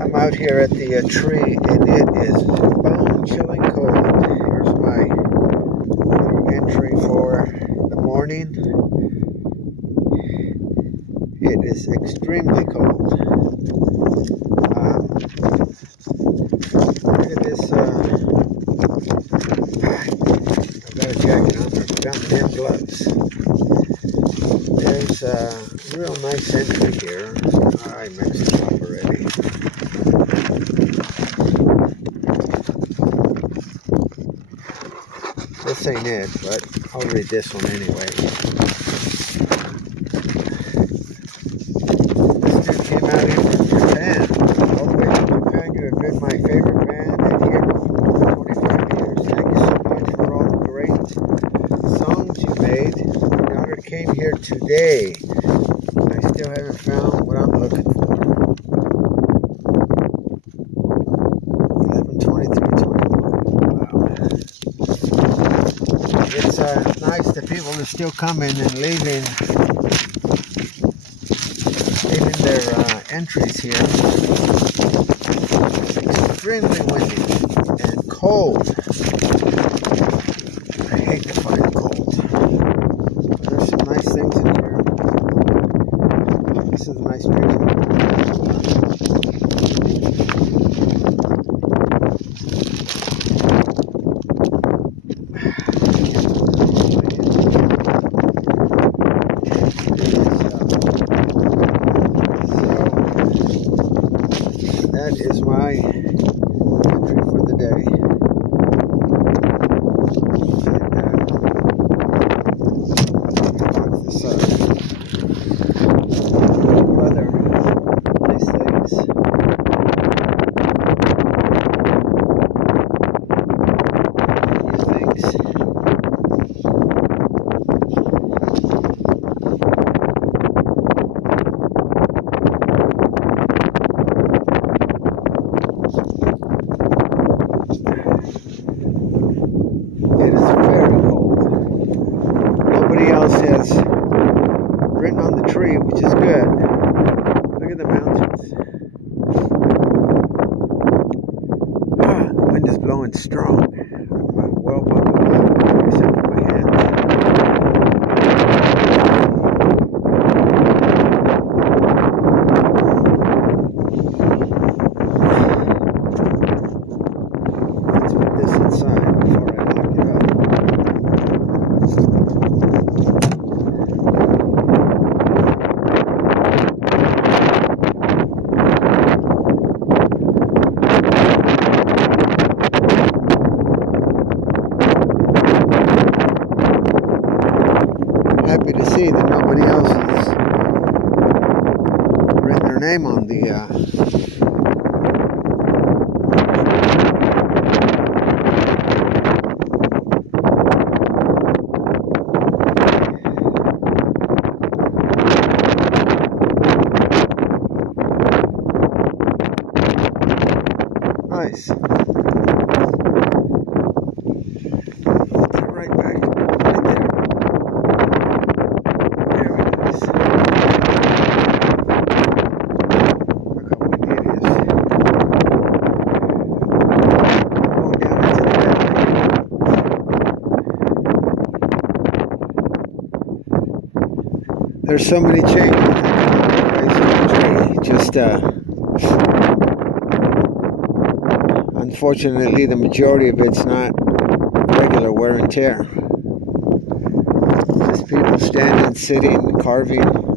I'm out here at the tree, and it is bone-chilling cold. Here's my entry for the morning. It is extremely cold. Look at this. I've got a jacket on, but I've got them gloves. There's a real nice entry here. I mixed it up already. This ain't it, but I'll read this one anyway. This dude came out here from Japan. All the way from Japan. You have been my favorite band and here for 25 years. Thank you so much for all the great songs you made. My daughter came here today. I still haven't found what I'm looking for. 11/23/21. Wow. It's nice that people are still coming and leaving their entries here. It's extremely windy and cold. I hate to find cold. There's some nice things in here. This is a nice picture. That is my entry for the day. Mark this up. Other nice things. New things. It is very cold. Nobody else has written on the tree, which is good. Look at the mountains. The wind is blowing strong. I'm well bundled up, except for my hands. Let's put this inside before I lock it up. Happy to see that nobody else has written their name on the nice. Put that right back, right there. Very nice. Look how windy it is. I'm going down into the valley. There's so many changes. Just unfortunately, the majority of it's not regular wear and tear. Just people standing, sitting, carving.